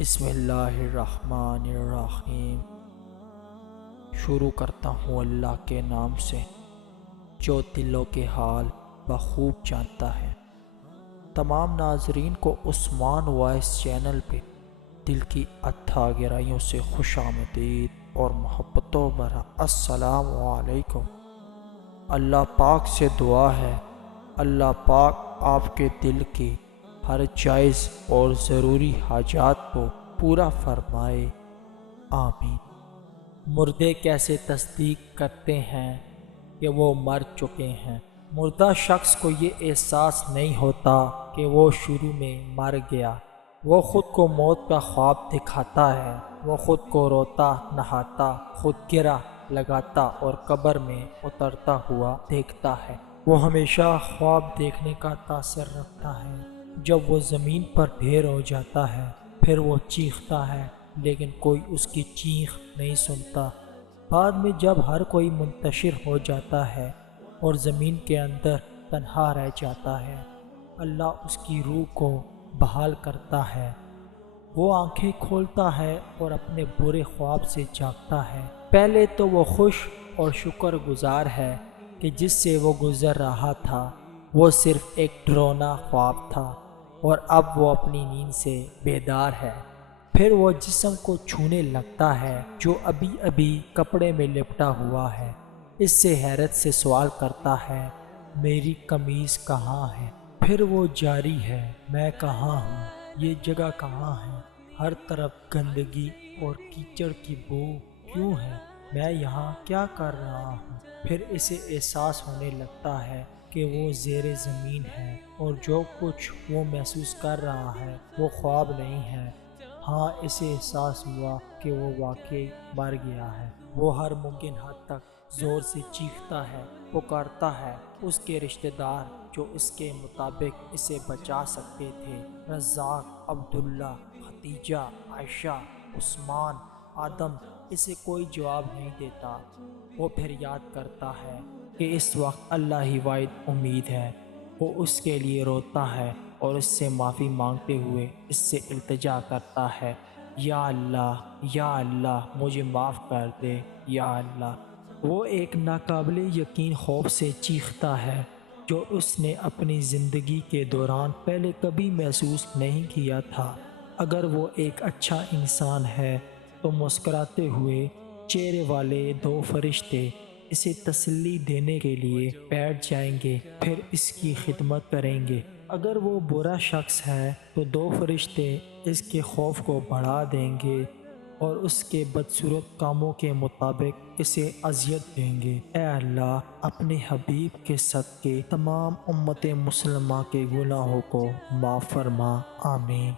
بسم اللہ الرحمن الرحیم۔ شروع کرتا ہوں اللہ کے نام سے جو دلوں کے حال بخوب جانتا ہے۔ تمام ناظرین کو عثمان وائس چینل پہ دل کی اتھا گہرائیوں سے خوش آمدید اور محبتوں بھرا السلام علیکم۔ اللہ پاک سے دعا ہے اللہ پاک آپ کے دل کی ہر جائز اور ضروری حاجات کو پورا فرمائے، آمین۔ مردے کیسے تصدیق کرتے ہیں کہ وہ مر چکے ہیں؟ مردہ شخص کو یہ احساس نہیں ہوتا کہ وہ شروع میں مر گیا۔ وہ خود کو موت کا خواب دکھاتا ہے، وہ خود کو روتا نہاتا، خود گرہ لگاتا اور قبر میں اترتا ہوا دیکھتا ہے۔ وہ ہمیشہ خواب دیکھنے کا تاثر رکھتا ہے۔ جب وہ زمین پر ڈھیر ہو جاتا ہے پھر وہ چیختا ہے لیکن کوئی اس کی چیخ نہیں سنتا۔ بعد میں جب ہر کوئی منتشر ہو جاتا ہے اور زمین کے اندر تنہا رہ جاتا ہے، اللہ اس کی روح کو بحال کرتا ہے۔ وہ آنکھیں کھولتا ہے اور اپنے برے خواب سے جاگتا ہے۔ پہلے تو وہ خوش اور شکر گزار ہے کہ جس سے وہ گزر رہا تھا وہ صرف ایک ڈراؤنا خواب تھا اور اب وہ اپنی نیند سے بیدار ہے۔ پھر وہ جسم کو چھونے لگتا ہے جو ابھی ابھی کپڑے میں لپٹا ہوا ہے۔ اس سے حیرت سے سوال کرتا ہے، میری قمیض کہاں ہے؟ پھر وہ جاری ہے، میں کہاں ہوں؟ یہ جگہ کہاں ہے؟ ہر طرف گندگی اور کیچڑ کی بو کیوں ہے؟ میں یہاں کیا کر رہا ہوں؟ پھر اسے احساس ہونے لگتا ہے کہ وہ زیر زمین ہے اور جو کچھ وہ محسوس کر رہا ہے وہ خواب نہیں ہے۔ ہاں، اسے احساس ہوا کہ وہ واقعی مر گیا ہے۔ وہ ہر ممکن حد تک زور سے چیختا ہے، پکارتا ہے اس کے رشتہ دار جو اس کے مطابق اسے بچا سکتے تھے، رزاق، عبداللہ، ختیجہ، عائشہ، عثمان، آدم۔ اسے کوئی جواب نہیں دیتا۔ وہ پھر یاد کرتا ہے کہ اس وقت اللہ ہی واحد امید ہے۔ وہ اس کے لیے روتا ہے اور اس سے معافی مانگتے ہوئے اس سے التجا کرتا ہے، یا اللہ مجھے معاف کر دے، یا اللہ۔ وہ ایک ناقابل یقین خوف سے چیختا ہے جو اس نے اپنی زندگی کے دوران پہلے کبھی محسوس نہیں کیا تھا۔ اگر وہ ایک اچھا انسان ہے تو مسکراتے ہوئے چہرے والے دو فرشتے اسے تسلی دینے کے لیے بیٹھ جائیں گے، پھر اس کی خدمت کریں گے۔ اگر وہ برا شخص ہے تو دو فرشتے اس کے خوف کو بڑھا دیں گے اور اس کے بدصورت کاموں کے مطابق اسے اذیت دیں گے۔ اے اللہ، اپنے حبیب کے صدقے تمام امت مسلمہ کے گناہوں کو معاف فرما، آمین۔